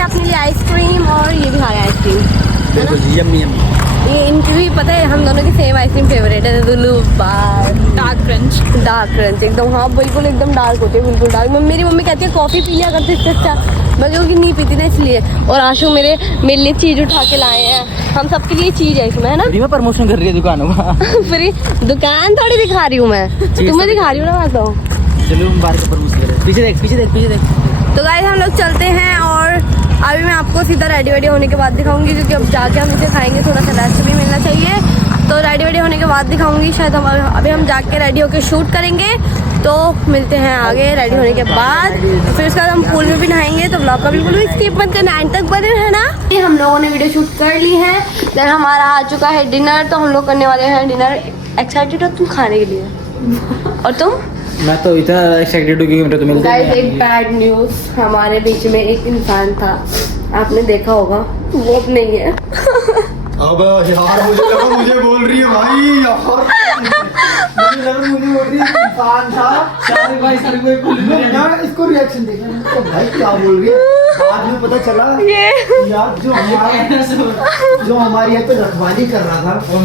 हैं अपने लिए आइसक्रीम और ये भी खा रहे हैं आइसक्रीम, है ना? Yummy yummy. ये इनकी भी पता है, हम दोनों की सेम आइसक्रीम फेवरेट है, दुलू बार डार्क क्रंच एकदम। हाँ बिल्कुल एकदम डार्क होती है, बिल्कुल डार्क। मेरी मम्मी कहती है कॉफ़ी पी लिया करते इससे अच्छा, मैं क्योंकि नहीं पीती ना इसलिए। और आशु मेरे लिए चीज़ उठा के लाए हैं, हम सबके लिए चीज़ है इसमें, है ना? मैं प्रमोशन कर रही है दुकानों का। फिर दुकान थोड़ी दिखा रही हूँ मैं, तुम्हें दिखा रही हूँ ना मैं तो। चलो हम बाहर का प्रमोशन करें। पीछे देख पीछे देख पीछे देख। तो गाइस हम लोग चलते हैं और अभी मैं आपको सीधा रेडी होने के बाद दिखाऊंगी, क्योंकि अब जाके हम इसे खाएंगे, थोड़ा सा रेस्ट भी मिलना चाहिए। तो रेडी होने के बाद दिखाऊंगी शायद। हम अभी हम जाके रेडी होकर शूट करेंगे, तो मिलते हैं आगे रेडी होने के बाद। फिर उसके बाद हम पूल में भी नहाएंगे, तो ब्लॉग का बिल्कुल भी स्किप मत करना, एंड तक बने रहना। हम लोगों ने वीडियो शूट कर ली है, देन हमारा आ चुका है डिनर, तो हम लोग करने वाले हैं डिनर। एक्साइटेड हो तुम खाने के लिए? और तुम? मैं तो इतना एक्साइटेड हूँ कि मेरे तो मिलता गाइस एक बैड न्यूज़, हमारे बीच में एक इंसान था, आपने देखा होगा, वो अब नहीं है। अब यार मुझे बोल रही है भाई यार, मुझे बोल रही है इंसान था। यार इसको रिएक्शन देखना तो भाई क्या बोल रही है। आज में पता चला यार जो हमारी यहाँ पे रखवाली कर रहा था वो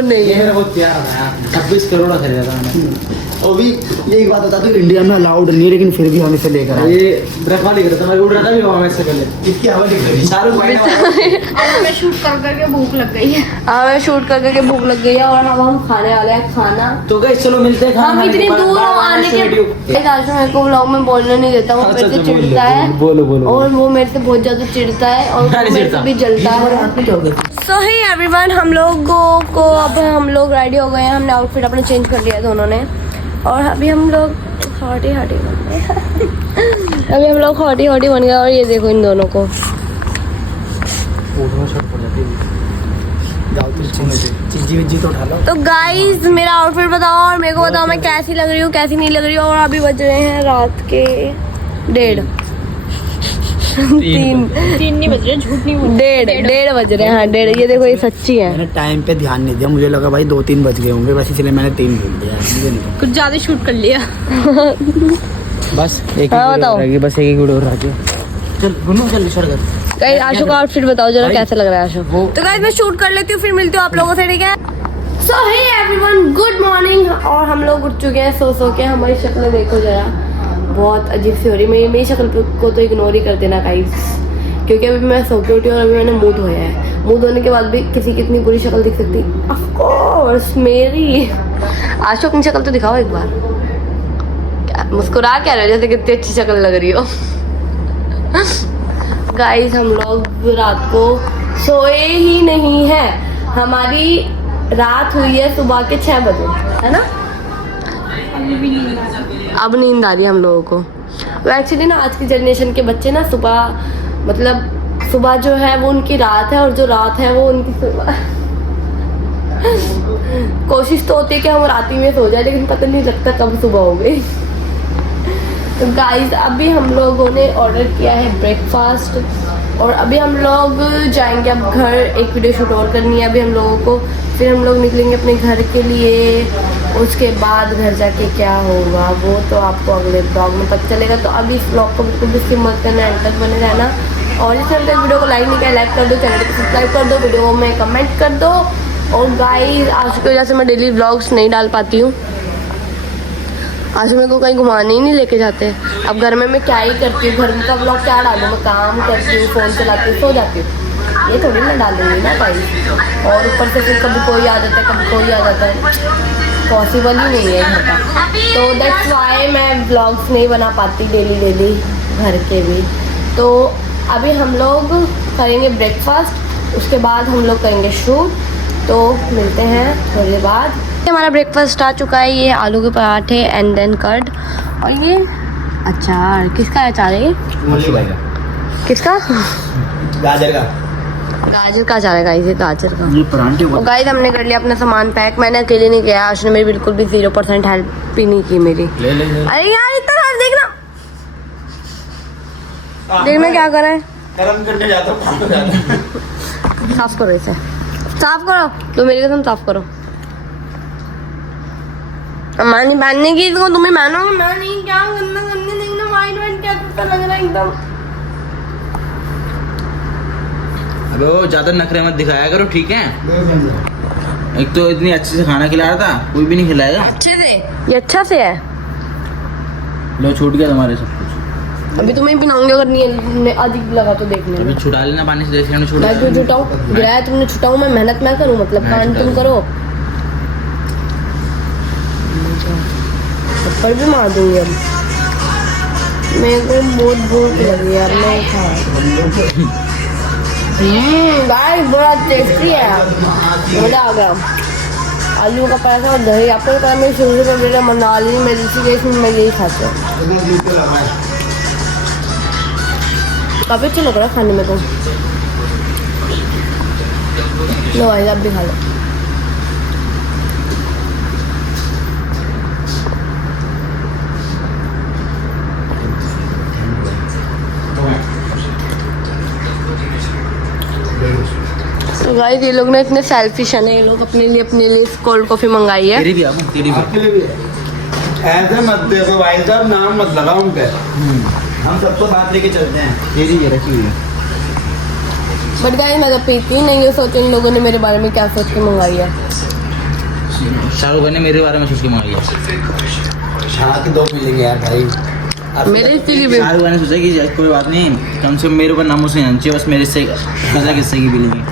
नहीं है। बहुत प्यार है, 26 करोड़ खरीदा था मैंने। और भी ये एक बात बता दो, इंडिया में अलाउड नहीं है, लेकिन फिर भी हम इसे लेकर आए। ये रखवाली कर रहा था, मैं उड़ रहा था भी वहाँ से पहले। इसकी हवा दिख रही है। शाहरुख भाई हमें शूट कर करके भूख लग गई है। हमें शूट करके भूख लग गई है और हम खाने वाले हैं खाना। तो गाइस चलो मिलते हैं। हम इतनी दूर आने के आज मेरे को व्लॉग में बोलने नहीं देता, वो मेरे से चिढ़ता है। बोलो बोलो। और वो मेरे से बहुत ज्यादा चिढ़ता है और वो मेरे से भी जलता है। सो हे एवरीवन, हम लोगों को अब हम लोग रेडी हो गए हैं, हमने आउटफिट अपना चेंज कर लिया है दोनों ने, और अभी हम लोग हॉटी बन गए। अभी हम लोग हॉटी बन गए, और ये देखो इन दोनों को। तो गाइज मेरा आउटफिट बताओ और मेरे को बताओ मैं कैसी लग रही हूँ, कैसी नहीं लग रही हूँ। और अभी बज रहे हैं रात के 1:30 तीन नहीं बज रहे, झूठ नहीं बोल। 1:30 बज रहे हैं। हाँ 1:30। ये देखो ये सच्ची है। मैंने टाइम पे ध्यान नहीं दिया, मुझे लगा भाई 2-3 बज गए होंगे, बस इसलिए मैंने 3 बोल दिया। मुझे नहीं कुछ ज्यादा शूट कर लिया। बस एक हाँ, बताओ। बस एक वीडियो रह गया। चल गुनू चल स्वर्ग। गाइस आशु का आउटफिट बताओ जरा कैसा लग रहा है आशु। तो गाइस मैं शूट कर लेती हूँ, फिर मिलती हूँ आप लोगों से, ठीक है? सो हे एवरीवन, गुड मॉर्निंग। और हम लोग उठ चुके हैं सो के। हमारी शक्लें देखो जरा, बहुत अजीब सी हो रही है। मेरी शक्ल को तो इग्नोर ही कर देना गाइस, क्योंकि अभी मैं सो के उठी और अभी मैंने मुंह धोया है। मुंह धोने के बाद भी किसी की इतनी बुरी शक्ल दिख सकती? ऑफ कोर्स मेरी। आशु अपनी शक्ल तो दिखाओ एक बार। क्या मुस्कुरा क्या रहे हो, जैसे कितनी अच्छी शक्ल लग रही हो। गाइस हम लोग रात को सोए ही नहीं हैं। हमारी रात हुई है सुबह के 6 बजे, है ना? अब नींद आ रही है हम लोगों को। एक्चुअली ना आज की जनरेशन के बच्चे ना सुबह जो है वो उनकी रात है, और जो रात है वो उनकी सुबह। कोशिश तो होती है कि हम रात ही में सो जाए, लेकिन पता नहीं लगता कब सुबह हो गई। तो गाइस अभी हम लोगों ने ऑर्डर किया है ब्रेकफास्ट, और अभी हम लोग जाएंगे अब घर। एक वीडियो शूट और करनी है अभी हम लोगों को, फिर हम लोग निकलेंगे अपने घर के लिए। उसके बाद घर जाके क्या होगा वो तो आपको अगले ब्लॉग में पता चलेगा। तो अभी इस ब्लॉग को बिल्कुल भी स्किप मत करना, एंड तक बने रहना। और इस तरह वीडियो को लाइक नहीं किया, लाइक कर दो, चैनल को सब्सक्राइब कर दो, वीडियो में कमेंट कर दो। और गाइस आज की वजह से मैं डेली ब्लॉग्स नहीं डाल पाती हूँ। आज मेरे को कहीं घुमाने ही नहीं लेके जाते। अब घर में मैं क्या ही करती हूँ, घर का ब्लॉग क्या डालूँ? मैं काम करती हूँ, फ़ोन चलाती हूँ, सो जाती हूँ। ये थोड़ी ना डालूंगी ना गाइस। और ऊपर से फिर कभी कोई आ जाता है, कभी कोई आ जाता है, पॉसिबल ही नहीं है घर का। तो दैट्स वाई मैं ब्लॉग्स नहीं बना पाती डेली घर के भी। तो अभी हम लोग करेंगे ब्रेकफास्ट, उसके बाद हम लोग करेंगे शूट। तो मिलते हैं थोड़ी देर बाद। हमारा ब्रेकफास्ट आ चुका है, ये आलू के पराठे एंड देन कर्ड, और ये अचार। किसका अचार है ये? किसका? गाजर का। गाजर का अचार है गाइस, ये गाजर का। ये परांठे को गाइस हमने कर लिया अपना सामान पैक। मैंने अकेले नहीं किया, आशु ने मेरी बिल्कुल भी 0% हेल्प भी नहीं की मेरी। ले अरे यार इतना देखना क्या कर रहा है। गरम करने जाता हूँ। साफ करो इसे, साफ करो। तो मेरी कसम साफ करो। मानी पहनने की इसको, तुम्हें मानो मैं नहीं। क्या गंदा गंदे देखना, वाइट वाइट क्या लग रहा है एकदम। अबे वो ज्यादा नखरे मत दिखाया करो, ठीक है? ले जाएंगे। एक तो इतनी अच्छे से खाना खिला रहा था, कोई भी नहीं खिलाएगा। अच्छे से, ये अच्छा से है। लो छूट गया तुम्हारे सब कुछ। अभी तुम्हें पिलाऊंगी, अगर नहीं अधिक लगा तो देखने अभी छुड़ा लेना पानी से, जैसे हमने छुड़ा मैं क्यों छुटाऊं? गिराया तुमने, छुटाऊं मैं? मेहनत मैं करूं, मतलब मैं काम छुटा तुम दूं। करो। थप्पड़ भी मार दूंगी अब। मेरे को बहुत भूख लगी है, अब मैं खा। गाइस बड़ा टेस्टी है, मजा आ गया। आलू का पराठा और दही, आपको पता है मेरी शुरू से मेरा मनाली में ऋषिकेश में मैं यही खाती हूँ। काफी अच्छा लग रहा है खाने में तो। लो भाई आप भी खा लो। तो गाइस ये लोग ना इतने सेल्फिश है ना, ये लोग अपने लिए कोल्ड कॉफी मंगाई है। तेरी भी आओ, तेरी भी। आपके लिए भी है। ऐसे मत देखो भाई साहब, नाम मत लगाओ उनके। हम सबको साथ लेके चलते हैं। तेरी भी रखी हुई है। बट गाइस मैं तो पीती ही नहीं, ये सोचो इन लोगों ने मेरे बारे में क्या सोच के मंगाई है। शाहरुख खान ने मेरे बारे में सोच के मंगाई है। हाँ कि दो मिलेंगे यार भाई। मेरे हिस्से की भी। शाहरुख खान ने सोचा कि कोई बात नहीं, कम से कम मेरे ऊपर नामों से नहीं आनी चाहिए, बस मेरे से पता किससे की मिलेंगी।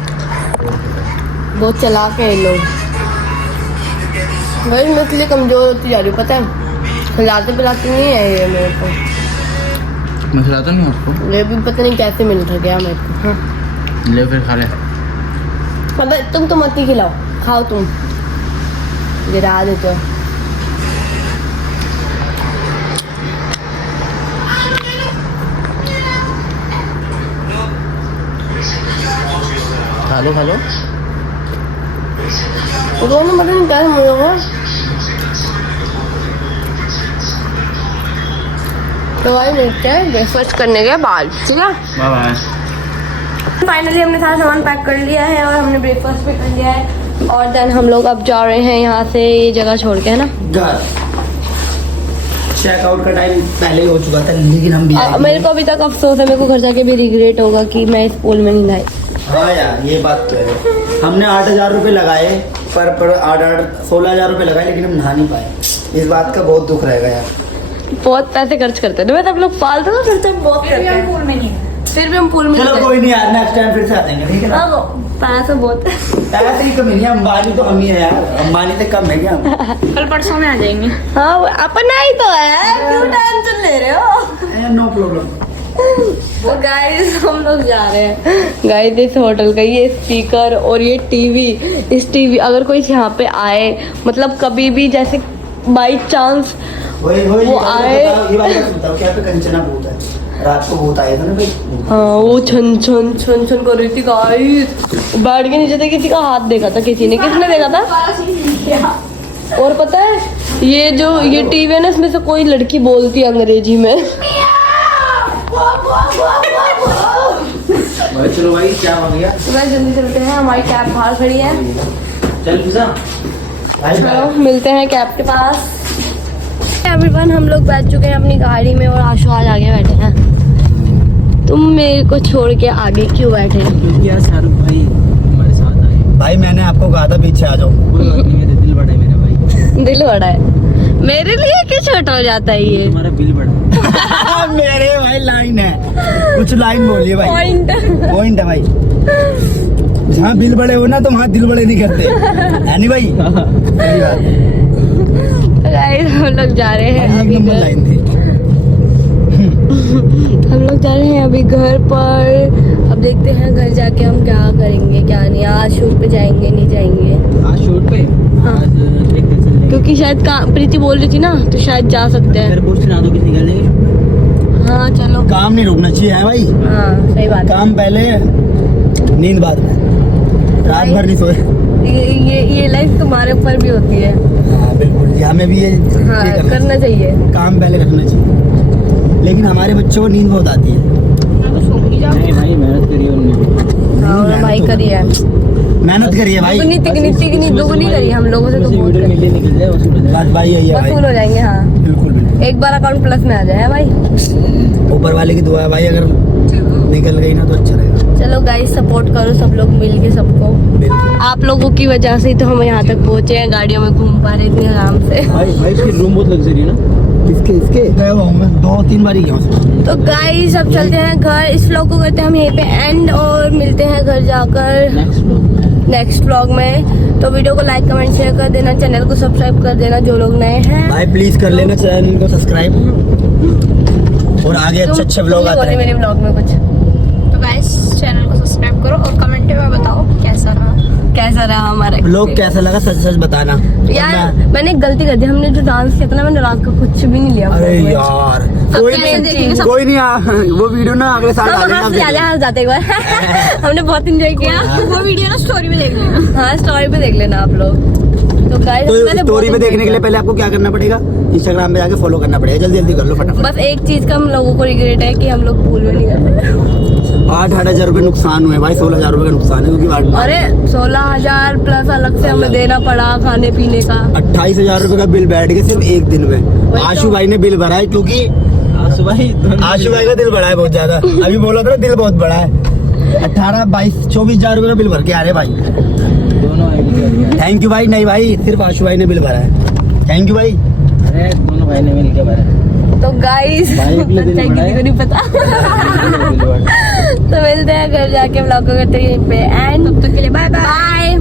बहुत चालाक है ये लोग। भाई मैं इसलिए कमजोर होती जा रही हूँ, पता है? खिलाते पिलाते नहीं है ये मेरे को। मैं खिलाता नहीं हूँ आपको। ये भी पता नहीं कैसे मिल गया मेरे को। हाँ। ले फिर खा ले। पता तुम तो मत ही खिलाओ, खाओ तुम, गिरा देते हो। खा लो खा लो। दोनों मटन क्या है? तो भाई मिलते हैं ब्रेकफास्ट करने के बाद, ठीक है? Bye bye. फाइनली हमने सारा सामान पैक कर लिया है और हमने ब्रेकफास्ट भी कर लिया है, और देन हम लोग अब जा रहे हैं यहाँ से ये जगह छोड़ के, है ना? घर चेकआउट का टाइम पहले ही हो चुका था, लेकिन हम भी मेरे को अभी तक अफसोस है, मेरे को घर जाके भी रिग्रेट होगा कि मैं इस पूल में नहीं नहाई। हाँ यार ये बात तो है। हमने 8,000 रुपये लगाए, पर 16,000 रुपये लगाए, लेकिन हम नहा नहीं पाए। इस बात का बहुत दुख रहेगा यार। बहुत पैसे खर्च करते हैं, वैसे आप लोग फालतू का खर्चा बहुत करते हैं। पूल में नहीं है। फिर भी हम पूल में चलो कोई नहीं यार, नेक्स्ट टाइम फिर से आ जाएंगे, ठीक है ना? पैसा बहुत है। पैसे की कमी नहीं है, अंबानी तो हम ही है यार, अंबानी से कम है क्या हम? कल परसों में आ जाएंगे। हाँ अपना ही तो है, क्यों टेंशन ले रहे हो? No problem. तो गाइस हम लोग जा रहे हैं गाइस इस होटल का, ये स्पीकर और ये टीवी, इस टीवी अगर कोई यहाँ पे आए, मतलब कभी भी जैसे बाई चांस वो आए। ये वाली बात बताओ, क्या पे कंचना भूत है? रात को भूत आए थे ना भाई। हाँ वो छन छन छन छन कर रही थी गाइस, बैठ के नीचे थे, किसी का हाथ देखा था, किसने देखा था? और पता है ये जो ये टीवी है ना, इसमें से कोई लड़की बोलती है अंग्रेजी में। चलो भाई क्या हो गया? तो भाई जल्दी चलते हैं, हमारी कैब बाहर खड़ी है। चल पूजा भाई चलो मिलते हैं कैब के पास। एवरीवन हम लोग बैठ चुके हैं अपनी गाड़ी में और आशु आज आगे बैठे हैं। तुम मेरे को छोड़ के आगे क्यों बैठे? क्योंकि यार शाहरुख भाई हमारे साथ आए। भाई मैंने आपको कहा था पीछे आ जाओ। कोई बात नहीं, मेरे दिल बड़ा है मेरा भाई। दिल बड़ा है मेरे लिए, क्यों छोटा हो जाता है ये? तुम्हारा बिल बड़ा है। मेरे भाई लाइन है, कुछ लाइन बोलिए भाई। पॉइंट है भाई। जहाँ बिल बड़े हो ना तो वहाँ दिल बड़े नहीं करते, है नहीं भाई? सही बात है। गाइस हम लोग जा रहे हैं एक अभी नंबर घर। लाइन थी। हम लोग जा रहे हैं अभी घर पर। अब देखते हैं घर जाके हम क्या करेंगे क्या नहीं। आज शूट पे जाएंगे नहीं जाएंगे, आज शूट पे हाँ। आज देखते चलेंगे। क्योंकि शायद प्रीति बोल रही थी ना, तो शायद जा सकते हैं। फिर पूछ ना दो किस निकल जाएंगे। हाँ चलो। काम नहीं रुकना चाहिए है भाई। हाँ सही बात है। काम पहले, नींद बाद में। रात भर नहीं सोए। ये लाइफ तुम्हारे ऊपर भी होती है। हाँ बिल्कुल, ये हमें भी ये हाँ करना चाहिए। काम पहले करना चाहिए, लेकिन हमारे बच्चों को नींद बहुत आती है। नहीं भाई मेहनत करिए उन्होंने। हाँ और भाई करिए, मेहनत करिए भाई। दुगनी तिगनी दुगनी करिए, हम लोगों से तो बहुत वीडियो करिए। मिले निकल जाए वसूल हो जाए। बस भाई यही है भाई। वसूल हो जाएंगे हाँ, बिल्कुल बिल्कुल। एक बार अकाउंट प्लस में आ जाए भाई। ऊपर वाले की दुआ है भाई, अगर निकल गई ना तो अच्छा रहेगा। चलो गाइस सपोर्ट करो सब लोग मिल के सबको। आप लोगों की वजह से ही तो हम यहाँ तक पहुँचे हैं, गाड़ियों में घूम पा रहे इतने आराम से। भाई इसकी रूम बहुत लग्जरी है ना। इसके गया हुआ हूँ मैं 2-3 बार ही गया हूँ। तो गाइस अब चलते हैं घर, इस व्लॉग को करते हैं हम यहीं पे एंड और मिलते हैं घर जाकर नेक्स्ट व्लॉग में। तो वीडियो को लाइक कमेंट शेयर कर देना, चैनल को सब्सक्राइब कर देना जो लोग नए हैं। भाई प्लीज कर लेना चैनल को सब्सक्राइब, और आगे अच्छे अच्छे व्लॉग आते हैं। मेरे व्लॉग में कुछ तो गाइस चैनल को सब्सक्राइब करो और कमेंट में बताओ कैसा रहा हमारा व्लॉग कैसा लगा सच सच बताना। यार मैंने एक गलती कर दी, हमने जो डांस किया था ना, मैंने रात को कुछ भी नहीं लिया। अरे यार कोई कैसे देखेंगे नहीं सब? कोई नहीं, वो वीडियो ना अगले साल हम डालेंगे, आप हंस देख जाते एक बार हमने बहुत एंजॉय किया। वो वीडियो ना स्टोरी में देख लेना। हाँ स्टोरी पे देख लेना आप लोग। तो गाइस तो स्टोरी में देखने के लिए पहले आपको क्या करना पड़ेगा, इंस्टाग्राम पे जाके फॉलो करना पड़ेगा। जल्दी जल्दी कर लो फटाफट। बस एक चीज का हम लोगों को रिग्रेट है कि हम लोग पूल में नहीं गए। 8-8 हजार रुपए नुकसान हुए भाई, 16 हजार रुपए का नुकसान है क्योंकि अरे 16,000 प्लस अलग से हमें देना पड़ा खाने पीने का। 28 हजार रुपए का बिल बैठ गया सिर्फ एक दिन में। तो। आशु भाई ने बिल भरा है क्योंकि आशु भाई का दिल बड़ा है बहुत ज्यादा। अभी बोला था ना दिल बहुत बड़ा है। 18, 22, 24 हजार रुपए का बिल भर के आ रहे भाई। दोनों भाई थैंक यू भाई। नहीं भाई सिर्फ आशु भाई ने बिल भरा है। थैंक यू भाई। अरे दोनों भाई ने मिल के भरा। तो गाइस भाई के लिए दिल किसी बड़ा है। को नहीं पता। तो मिलते हैं घर जाके व्लॉग को करते हैं यहीं पे एंड तब तक के लिए बाय बाय। बाय।